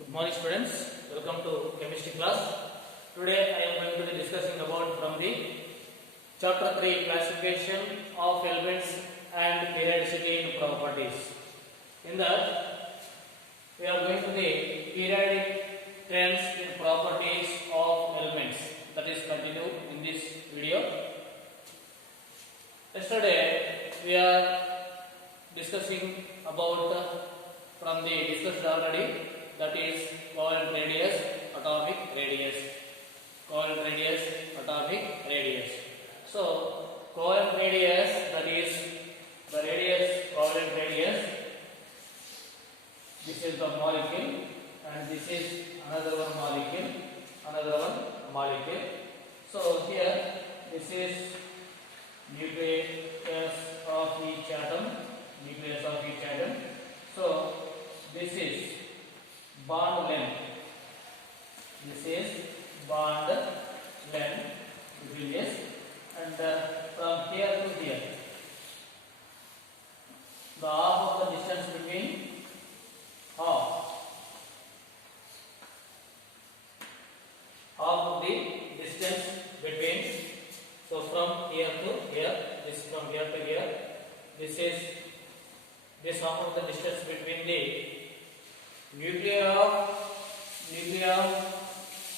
Good morning students, welcome to chemistry class. Today I am going to be discussing about from the chapter 3 classification of elements and periodicity in properties. In that we are going to the periodic trends in properties of elements, that is continued in this video. Yesterday we are discussing about from the discussed already, that is covalent radius, atomic radius, covalent radius, atomic radius. So covalent radius, that is the radius, covalent radius, this is the molecule and this is another one molecule. So here this is nucleus of each atom. So this is bond length. Between this, and from here to here, the half of the distance between half of the distance between. So from here to here, this from here to here, this is this half of the distance between the nuclei of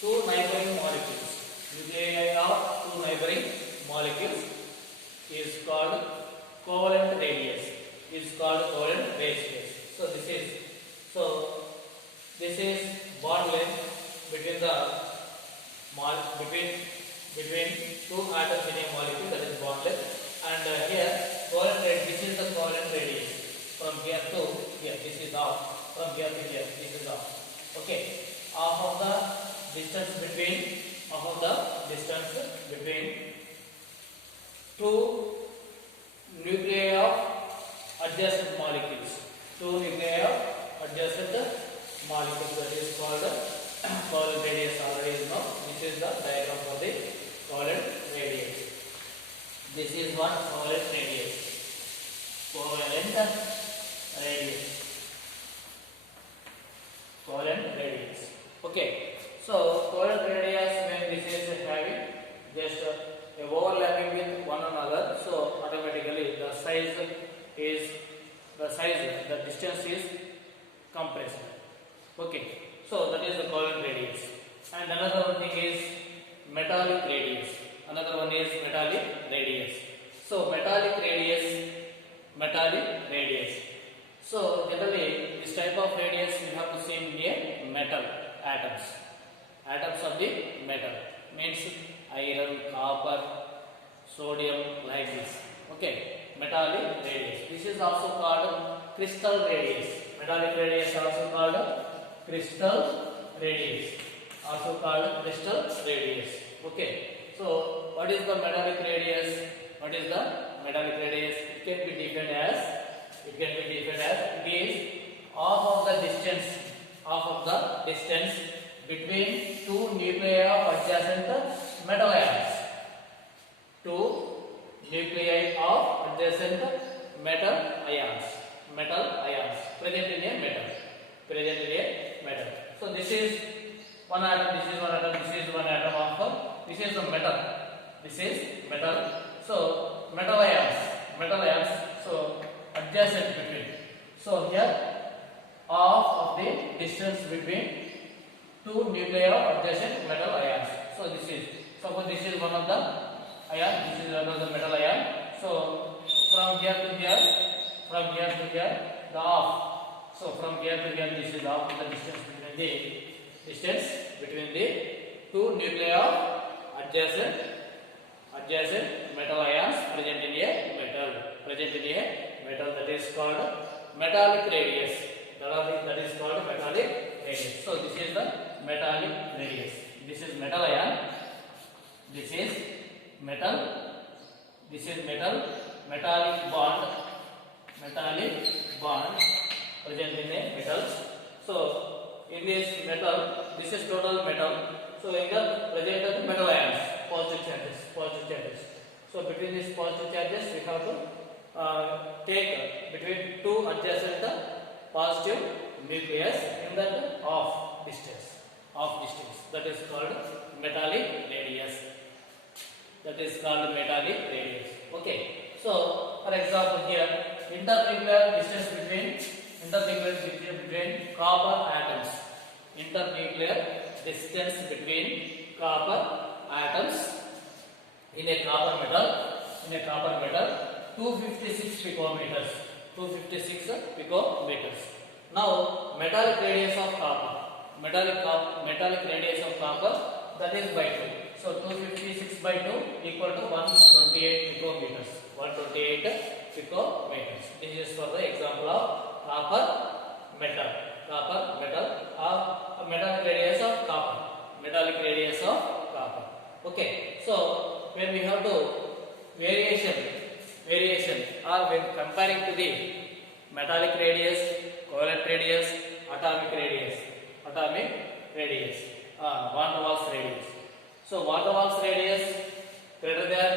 two neighboring molecules. Nuclei of two neighboring molecules is called covalent radius. So this is bond length between the between two atoms in a molecule, that is bond length. And here covalent radius. This is the covalent radius. From here to here, this is half. From here to here, this is half. Okay, half of the distance between two nuclei of adjacent molecules. That is called covalent radius. Already you know. This is the diagram for the covalent radius. This is one covalent radius. Covalent radius. Okay. So covalent radius, when this is having just overlapping with one another, so automatically the distance is compressed. Okay. So that is the covalent radius. And another one thing is metallic radius. So metallic radius. So generally this type of radius we have to see near metal atoms of the metal, means iron, copper, sodium, like this. Okay, metallic radius. This is also called crystal radius. Metallic radius also called crystal radius. Okay. So what is the metallic radius? It can be defined as it is half of the distance between two nuclei of adjacent metal ions. Present in a metal. So this is one atom, this is one atom of this is the metal. So metal ions. So adjacent between. So here half of the distance between two nuclei of adjacent metal ions. So this is, suppose this is one of the ion, this is another metal ion. So from here to here, the half. So from here to here, this is half of the distance between the two nuclei of adjacent metal ions present in a metal. That is called metallic radius. So this is the metallic radius. This is metal ion. This is metal. Metallic bond present in a metal. So in this metal, this is total metal. So in the present of the metal ions, positive charges. So between these positive charges, we have to take between two adjacent positive nucleus in that half. distance. That is called metallic radius. That is called metallic radius. Okay. So, for example, here internuclear distance between copper atoms. Internuclear distance between copper atoms in a copper metal 256 picometers. 256 picometers. Now, metallic radius of copper. Metallic radius of copper, that is by 2. So 256 by 2 equal to 128 picometers. 128 picometers. This is for the example of copper metal. Metallic radius of copper. Okay. So when we have to variation or when comparing to the metallic radius, covalent radius, atomic radius, van der Waals radius. So van der Waals radius greater than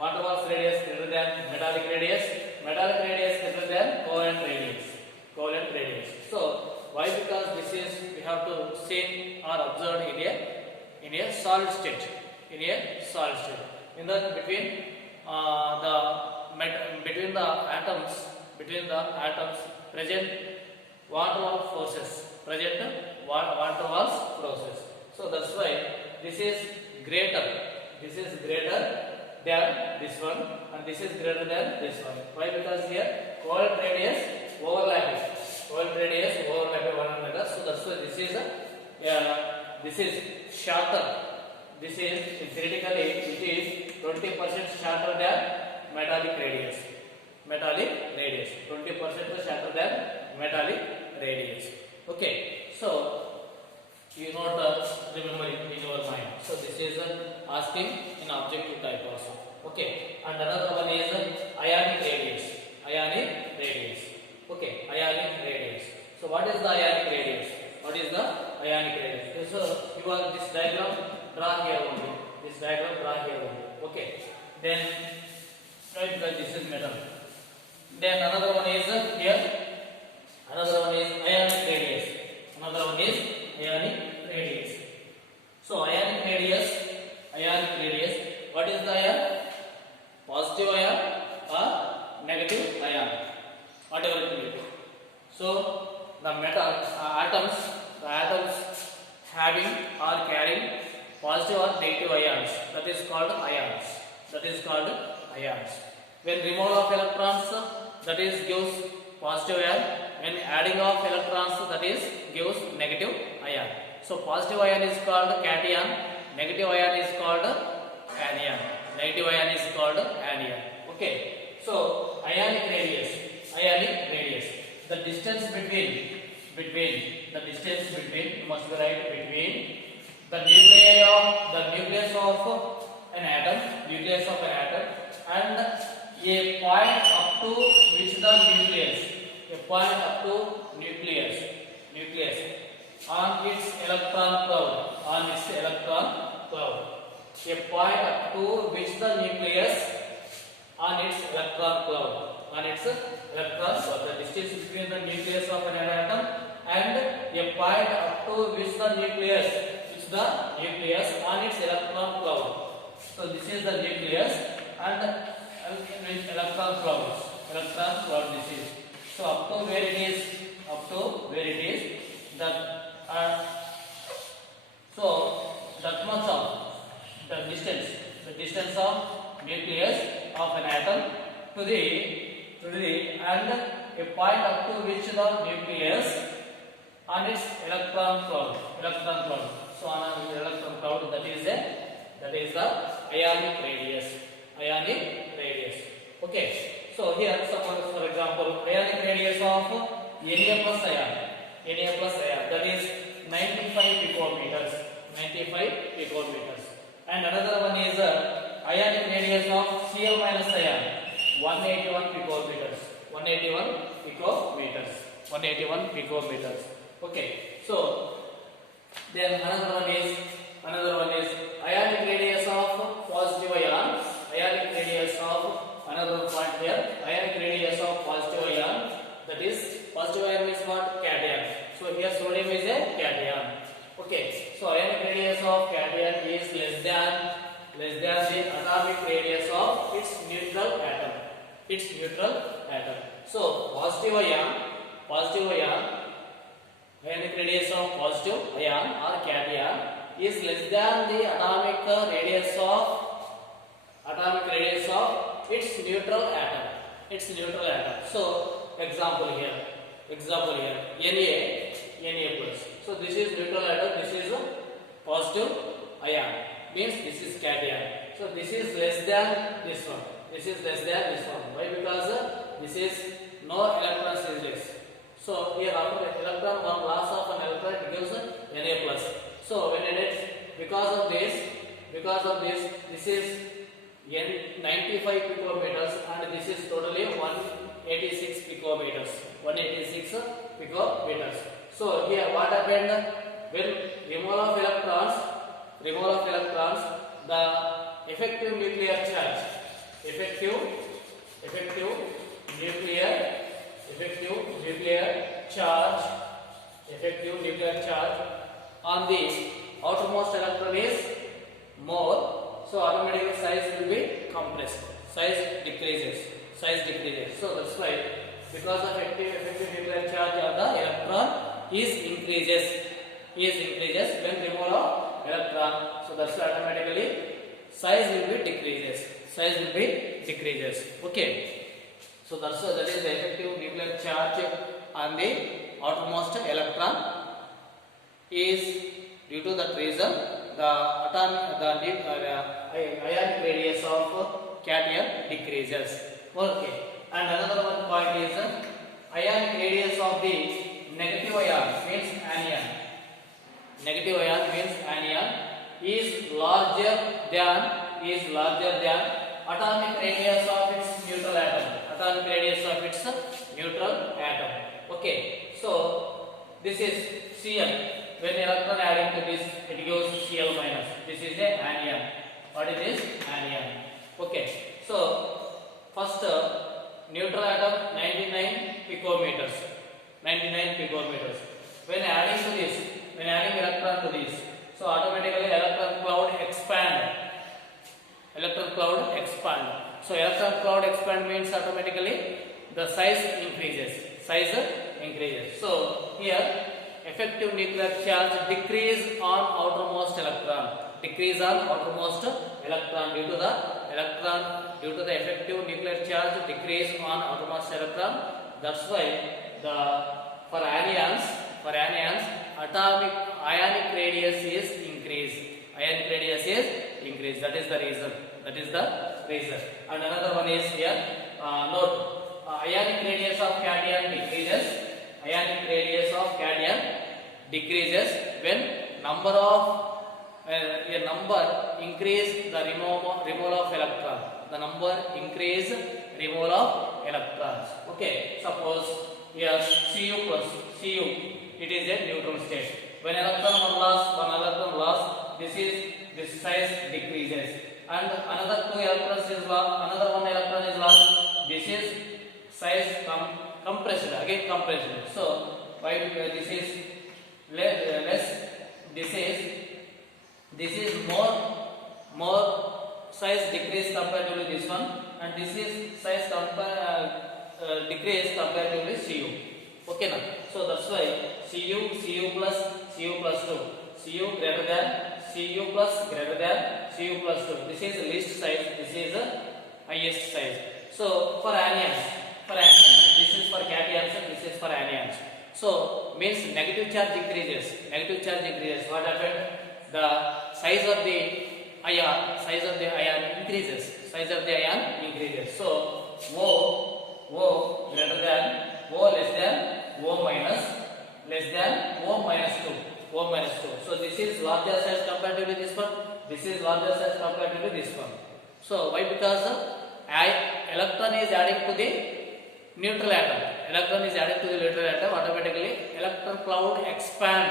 metallic radius greater than covalent radius. So why? Because this is we have to see or observe in a solid state. In that between the atoms present van der Waals forces. So that's why this is greater than this one, and this is greater than this one. Why? Because here covalent radius overlapping one another. So that's why this is shorter. This is theoretically it is 20% shorter than metallic radius. 20% shorter than metallic radius. Okay. So you not remember it in your mind. So this is asking in objective type also. Okay. And another one is ionic radius. Okay. Ionic radius. So what is the ionic radius? Okay, so you are this diagram draw here only. Okay. Then right, because this is metal. Then another one is here. Another one is ionic radius. So ionic radius. What is the ion? Positive ion or negative ion? Whatever it will be. So the atoms having or carrying positive or negative ions. That is called ions. When removal of electrons, that is gives positive ion. When adding of electrons, that is gives negative ion. So positive ion is called cation, negative ion is called anion. Okay. So ionic radius. The distance between you must write between the nucleus of an atom and a point up to which the nucleus on its electron cloud. A point up to which the nucleus on its electron cloud. The distance between the nucleus of an atom and a point up to which the nucleus on its electron cloud. So this is the nucleus and electron cloud. This is. So up to where it is, that so that much of the distance of nucleus of an atom to the and a point up to which the nucleus on its electron cloud. So on an electron cloud, that is the ionic radius. Okay. So here, suppose for example, ionic radius of Na plus ion, that is 95 picometers. And another one is ionic radius of Cl minus ion, 181 picometers. Okay. So then another one is ionic radius of positive ion. Another point here, ionic radius of positive ion. That is positive ion means what? Cation. So here sodium is a cation. Okay, so ionic radius of cation is less than the atomic radius of its neutral atom. So positive ion, ionic radius of positive ion or cation is less than the atomic radius of its neutral atom. So example here, Na plus. So this is neutral atom, this is a positive ion, means this is cation. So this is less than this one. Why? Because this is no electrons is less. So here after electron, one loss of an electron, it gives Na plus. So when it is because of this, this is 95 picometers and this is totally 186 picometers. So here what happened? When removal of electrons, the effective nuclear charge, effective nuclear charge on the outermost electron is more, so automatically size will be compressed, size decreases. So that's why, because of effective nuclear charge of the electron is increases when removal of electron. So that's why automatically size will be decreases. Okay, so that is the effective nuclear charge on the outermost electron is, due to that reason, the ionic radius of cation decreases. Okay, and another one point is ionic radius of the negative ion means anion. Is larger than atomic radius of its neutral atom. Okay, so this is Cl. When electron adding to this, it gives Cl minus. This is a anion. What is this? Anion. Okay, so first neutral atom 99 picometers. When adding electron to this, so automatically electron cloud expand. So electron cloud expand means automatically the size increases. So here effective nuclear charge decrease on outermost electron. Due to the effective nuclear charge decrease on outermost electron. That's why for anions ionic radius is increased. That is the reason. And another one is here, note, ionic radius of cation decreases when number increase the removal of electron. Okay, suppose here Cu, it is a neutral state. When one electron loss, this size decreases, and another one electron is lost. This is size compressed. So why? This is less. This is more size decrease comparatively this one, and this is size decrease comparatively Cu. Okay now. So that's why Cu plus 2, Cu greater than Cu plus 2. This is least size. This is the highest size. So for anions, this is for cations, this is for anions. So means negative charge decreases. What happened? The size of the ion increases. So O greater than O less than O minus 2. So this is larger size comparatively this one. So why? Because electron is adding to the neutral atom. Automatically electron cloud expand.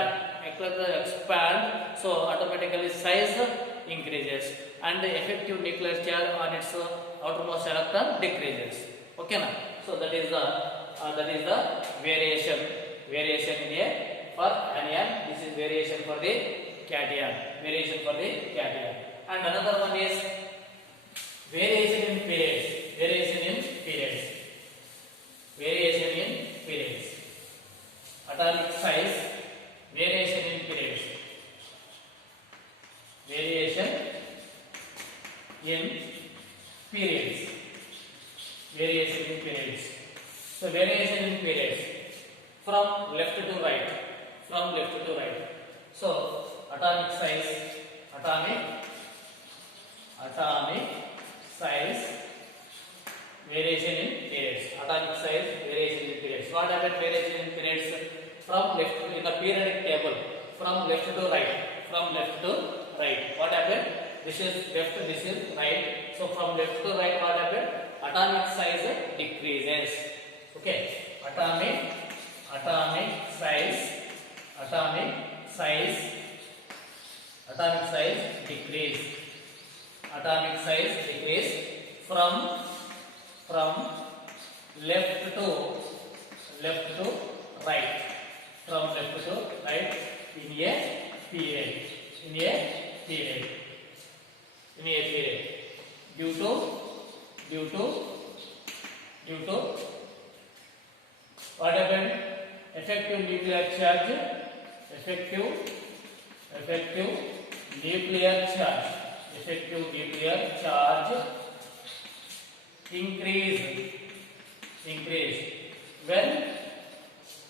So automatically size increases and the effective nuclear charge on its outermost electron decreases. Okay now. So that is the variation in a for variation for the cation, variation for the cation. And another one is variation in periods, variation in periods, variation in periods. Atomic size, variation in periods, variation in periods, variation in periods. So variation in periods from left to right, from left to right. So atomic size, atomic size, variation in periods, atomic size, variation in periods. What happened? Variation in periods from left in the periodic table, from left to right, from left to right. What happened? This is left, this is right. So from left to right, what happened? Atomic size decreases. Okay, atomic size decrease. Atomic size decrease from left to right, from left to right in a period, due to what happened? Effective nuclear charge, effective nuclear charge increase when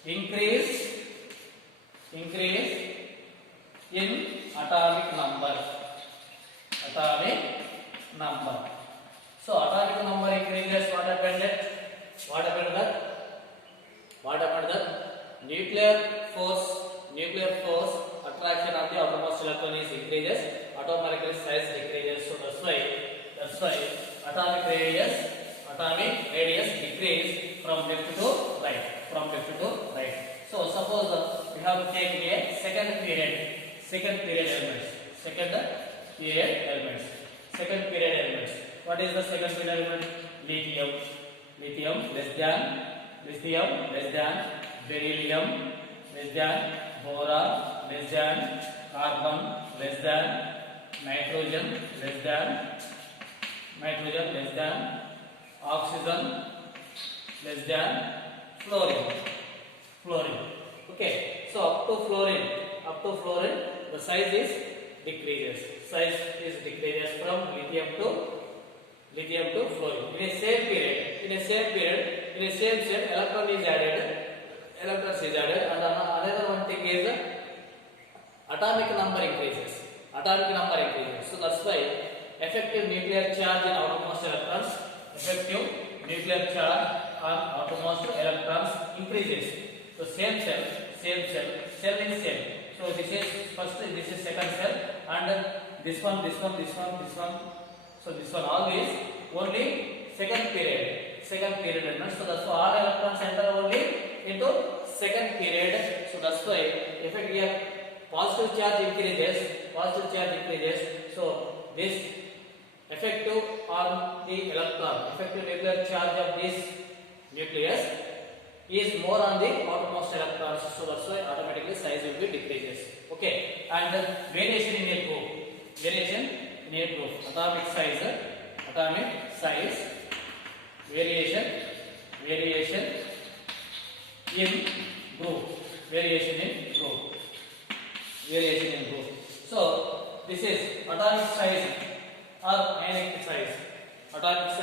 increase in atomic number. So atomic number increases. What happened that nuclear force attraction of the outermost electron is increases, atomic size decreases. So that's why atomic radius decrease from left to right, So suppose we have taken a second period elements. What is the second period element? Lithium less than beryllium less than boron less than carbon less than nitrogen less than oxygen less than fluorine. Okay, so up to fluorine the size is decreases from lithium to fluorine. In a same period, in a same cell, electrons is added, and another one thing is atomic number increases. So that's why effective nuclear charge in outermost electrons, increases. So same cell is same. So this is first, this is second cell, and this one. So this one always only second period elements. So that's why all electrons enter only into second period. So that's why effective positive charge increases. So this effective on the electron, effective nuclear charge of this nucleus is more on the outermost electrons. So that's why automatically size will be decreases. Okay, and variation in a group. Atomic size, variation in group. So this is atomic size or ionic size. Atomic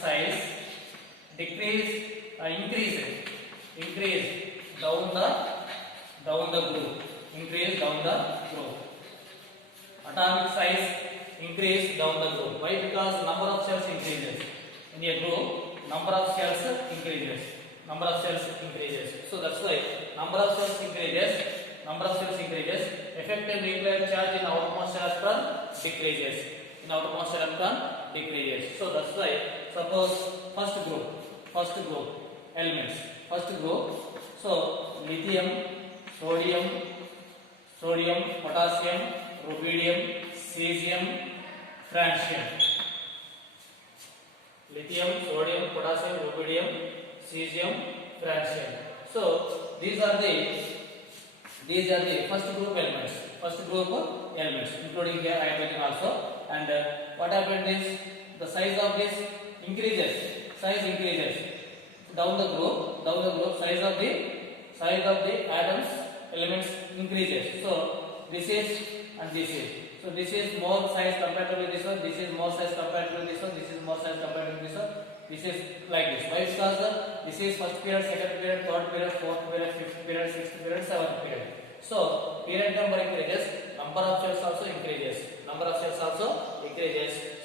size decrease, increase down the group. Atomic size increase down the group. Why? Because number of cells increases. In a group, number of cells increases. So that's why number of cells increases. Effective nuclear charge in outermost electron decreases. So that's why suppose first group elements. So lithium, sodium, potassium, rubidium, cesium, francium. Lithium, sodium, potassium, rubidium, cesium, francium. So these are the first group elements, including here hydrogen also. And what happened is the size of this increases. Down the group, size of the atoms elements increases. So this is and this is. So this is more size compared to this one. This is more size compared to this one. This is more size compared to this one. This is like this. Why? Because this is first period, second period, third period, fourth period, fifth period, sixth period, seventh period. So period number increases, number of cells also increases.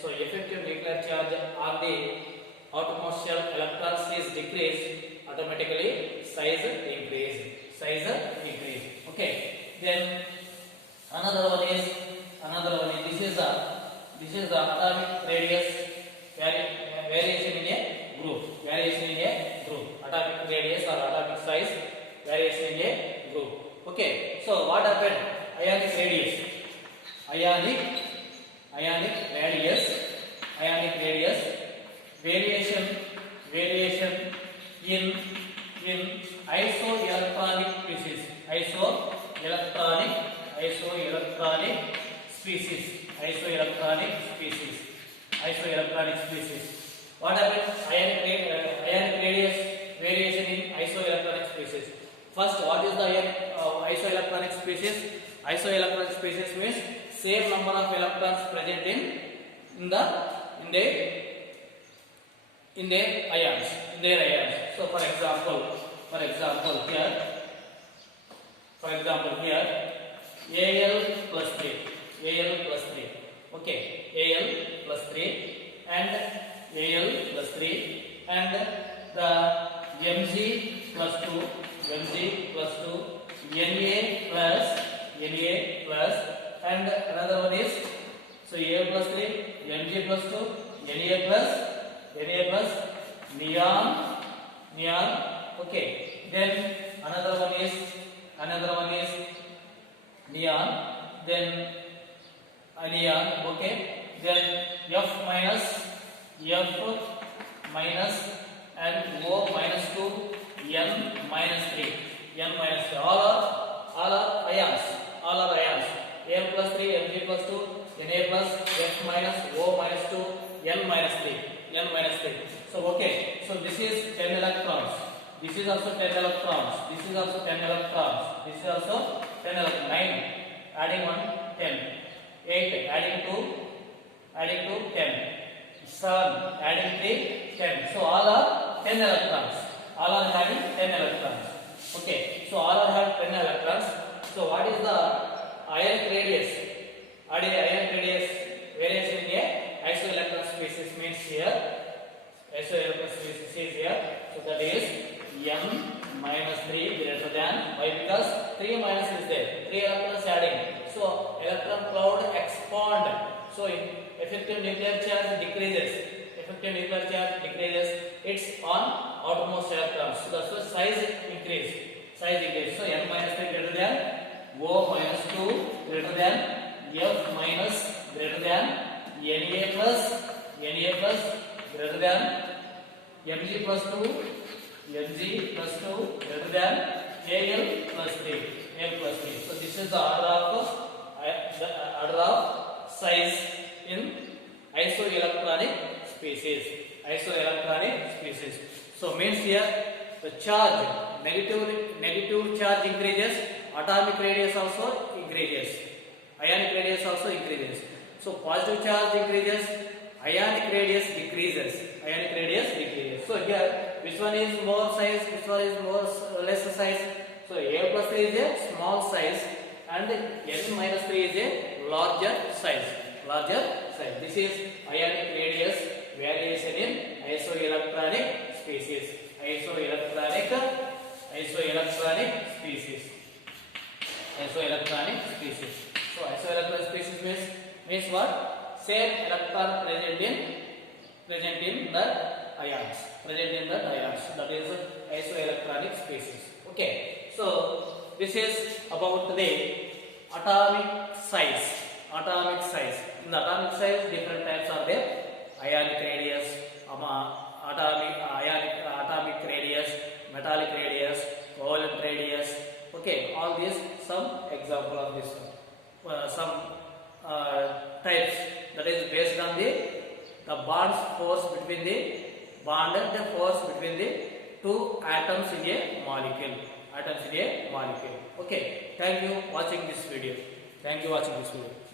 So effective nuclear charge on the outermost shell electrons is decreased, automatically size increase. Okay. Then another one is this is the atomic radius variation in a group. Atomic radius or atomic size variation in a group. Okay. So what happened? Ionic radius variation in isoelectronic species. What happened? Ionic radius variation in isoelectronic species. First, what is the isoelectronic species? Isoelectronic species means same number of electrons present in their ions. So for example here Al plus 3. Okay, Al plus 3 and the Mg plus 2, Na plus, and another one is, so Al plus 3, Mg plus 2, Na plus, neon. Okay, then another one is neon, then anion. Okay, then F minus and O minus 2, N minus 3. All are ions. Al plus 3, Mg plus 2, Na plus, F minus, O minus 2, N minus 3. So okay, so this is 10 electrons. This is also 10 electrons. This is also 10 electrons. 9. Adding 1, 10. 8. Adding 2, 10. 7. Adding 3, 10. So all are 10 electrons. All are having 10 electrons. Okay. So all are having 10 electrons. So what is the ionic radius? Ionic radius variation in a isoelectron species means here. Isoelectron species is here. So that is M minus 3 greater than. Why? Because 3 minus is there. 3 electrons adding. So electron cloud expand. So effective nuclear charge decreases. It's on outermost electrons. So that's why size increase. So N minus 3 greater than, O minus 2 greater than, F minus greater than, Na plus greater than, Mg plus 2 greater than, Al plus 3. So this is the order of size in isoelectronic species. So means here the charge, negative charge increases, atomic radius also increases, ionic radius also increases. So positive charge increases, ionic radius decreases. So here which one is more size, which one is more less size? So A plus 3 is a small size and N minus 3 is a larger size. This is ionic radius variation in isoelectronic species. Isoelectronic species. So isoelectronic species means what? Same electron present in the ions. That is isoelectronic species. Okay. So this is about the atomic size. In the atomic size, different types are there. Ionic radius, atomic radius, metallic radius, covalent radius. Okay, all these some example of this one. Some types, that is based on the bonds force between the bond and the force between the two atoms in a molecule. Atoms in a molecule. Okay, thank you watching this video. Thank you watching this video.